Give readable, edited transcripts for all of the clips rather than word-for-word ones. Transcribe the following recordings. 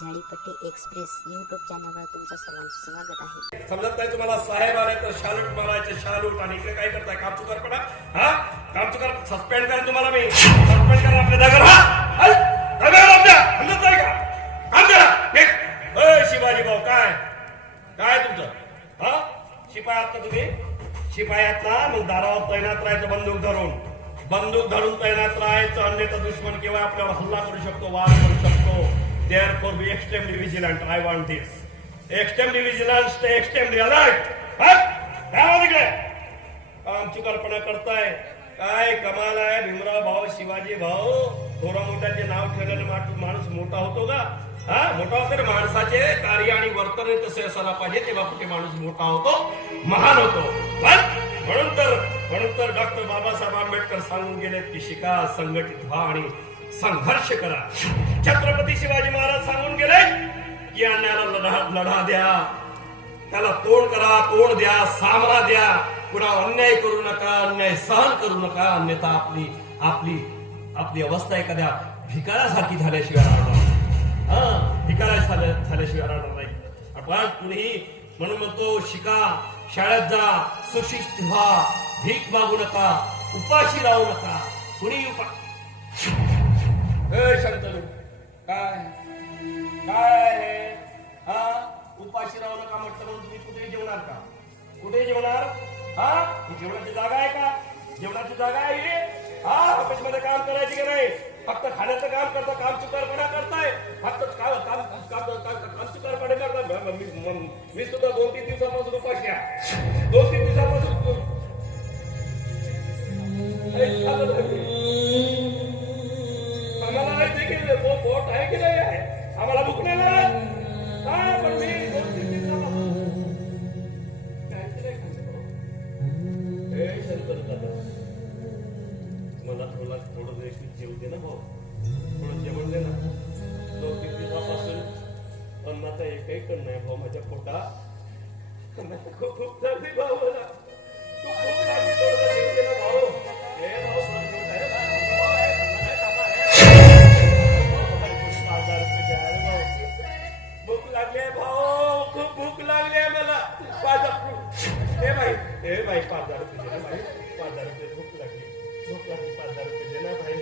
Zadipatti express YouTube चॅनलवर तुमचं सर्वांचं स्वागत आहे. समजत नाही तुम्हाला? साहेब आले तर शालूट मारायचे, शालूट. आणि इकडे काय करताय? कामचुकारपणा. हा, कामचुकार सस्पेंड करा तुम्हाला मी. सस्पेंड करा आपल्या जागेवर. समजत नाही का? काम करा. शिवाजी भाऊ, काय काय तुमचं? हा, शिपाई आहात का तुम्ही? शिपाई आहात ना? मग दारावर तैनात राहायचं, बंदूक धरून तैनात राहायचं. अन्यथा दुश्मन केव्हा आपल्यावर हल्ला करू शकतो, वार करू शकतो. Therefore be extremely vigilant. I want this. Extremely vigilant, stay extremely alert. कामचुकारपणा करताय. काय कमाल आहे भीमराव भाऊ, शिवाजी भाऊ. थोडा मोठ्याचे नाव ठेवलेलं माणूस मोठा होतो का? हा, मोठा होतो. माणसाचे कार्य आणि वर्तन तसे असायला पाहिजे, तेव्हा कुठे माणूस मोठा होतो, महान होतो. म्हणून तर डॉक्टर बाबासाहेब आंबेडकर सांगून गेले की शिका, संघटित व्हा आणि संघर्ष करा. छत्रपती शिवाजी महाराज सांगून गेले की अन्यायाला लढा द्या, त्याला तोड करा, तोड द्या, सामना द्या. पुन्हा अन्याय करू नका, अन्याय सहन करू नका. अन्यथा आपली अवस्था एखाद्या भिकाऱ्यासारखी झाल्याशिवाय राहणार नाही. झाल्याशिवाय राहणार नाही. आपण कुणीही म्हणून म्हणतो शिका, शाळेत जा, सुशिक्षित व्हा, भीक मागू नका, उपाशी राहू नका. कुणी शंतनू काय काय हा, उपाशी राहू नका म्हटलं म्हणून तुम्ही कुठेही जेवणार का? कुठेही जेवणार? हा, जेवणाची जागा आहे का? जेवणाची जागा आहे? हा, ऑफिस मध्ये काम करायची की नाही? फक्त खाण्याचं काम करता, कामचुकारपणा करताय. फक्त कामचुकारपणा करता. मी सुद्धा 2-3 दिवसापासून उपाशी आहे. 2-3 दिवसापासून आम्हाला माहिती की पोट आहे की नाही आहे, आम्हाला भूक नाही लागत. पण मी 2-3 दिवसापासून शंकर दादा, मला थोडं जेवू दे ना भाऊ, थोडं जेवण दे ना. 2-3 दिवसापासून अन्नाचा एकही कण नाही भाऊ माझ्या पोटात. खूप लागली भाऊ, मला खूप लागली. थोडं जेवू दे ना भाऊ. हे भाऊ, भूक लागली आहे भाऊ, खूप भूक लागली आहे मला. हे भाई 5,000 रुपये दे ना भाई. 5,000 रुपये. भूक लागली 5,000 रुपये दे ना भाई.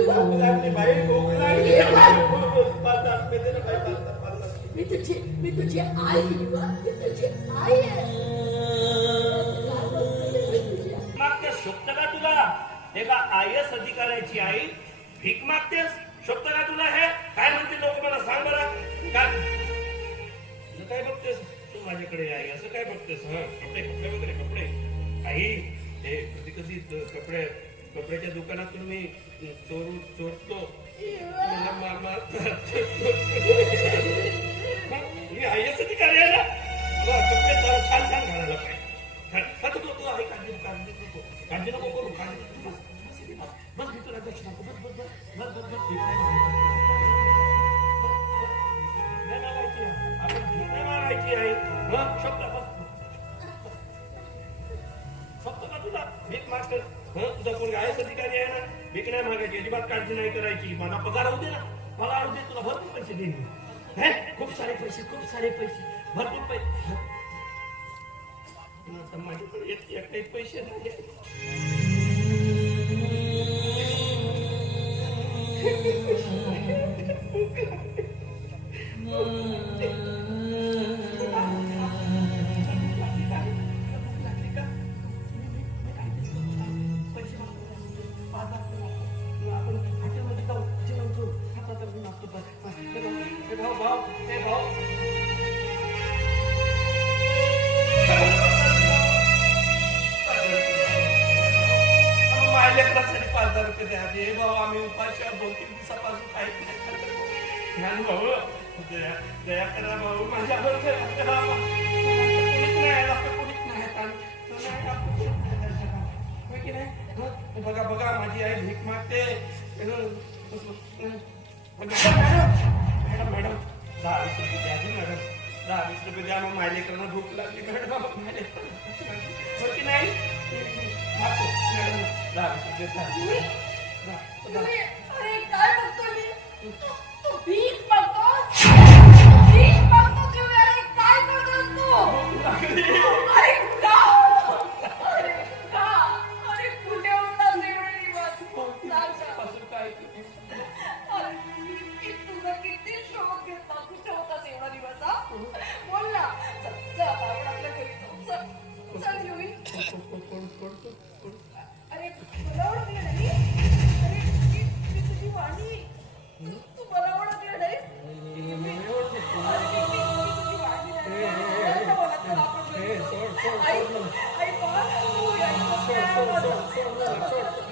भूक लागली बाई, भूक लागली. मी तुझी आई आहे. मागतेस शोभत का तुला? हे का IAS अधिकाऱ्याची आई भीक मागतेस? शोभत का तुला? हे काय म्हणते लोक मला सांग बरं. काय बघतेस तू माझ्याकडे आई? असं काय बघतेस? हा, कपडे वगैरे कपडे. आई, हे कधी कपड्याच्या दुकानातून मी चोरतो. मी IAS अधिकारी आहे ना. कपडे छान घालायला पाहिजे. तू आई काळजी नको करू. बस मी तुला दक्षिण आपण भीक नाही मागायची आहे. फक्त का तुला भीक मागत? तुझा कोणी IAS अधिकारी आहे ना, भीक नाही मागायची, अजिबात काळजी नाही करायची. मला पगार होऊ दे ना, पगार होऊ दे, तुला भरपूर पैसे देईन. खूप सारे पैसे, भरपूर पैसे. माझ्याकडे एकही पैसे नाही. लेकरासाठी 5,000 रुपये द्या. भाऊ, आम्ही उपाशी 2-3 दिवसापासून काहीच नाही. भाऊ दया दया करा भाऊ माझ्यावर दया करा कोणीच नाही असं कोणीच नाही होय की नाही बघा बघा माझी आई भीक मागते मॅडम मॅडम 10-20 रुपये द्या मॅडम 10-20 रुपये द्या मग माझ्या लेकरांना भूक लागली मॅडम होय की नाही मॅडम 10-20 रुपये द्या अरे काय बघतो मी तू भीक बघतोस भीक बघतो तुम्ही अरे काय करतोस तू अरे का अरे का अरे कुठे होतास एवढे दिवस सांग काय अरे तुझा किती शोक घेतला कुठे होतास एवढा दिवस हा बोल ना चल चल आपण आपल्या घरी जाऊ चल चल युवी अरे तुला ओळखलं नाही अरे मी तुझी वाणी तू मला ओळखलं नाही मी तुझी वाणी नाही बोला चल आपण घरी जाऊ. आई आई बघ तू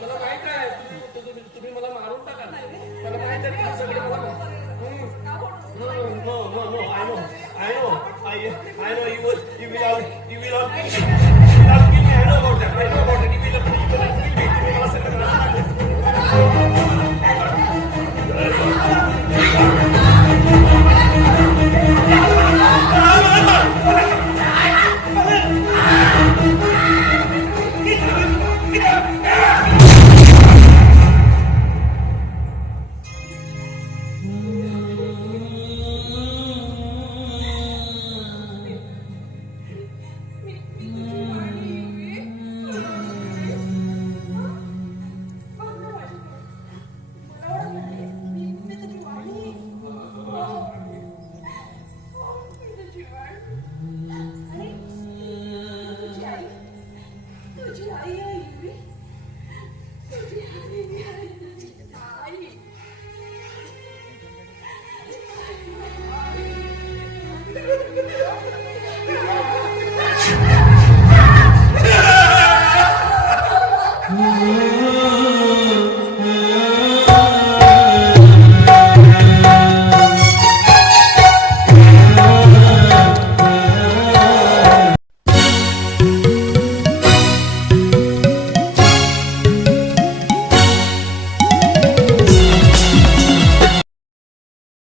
मला माहित आहे तुम्ही मला मारून टाका मला माहित आहे तुम्ही सगळे मला no I know you will out kill me I know about that you will kill me तुम्ही मला सगळं तुझी आई आहे तुझी आई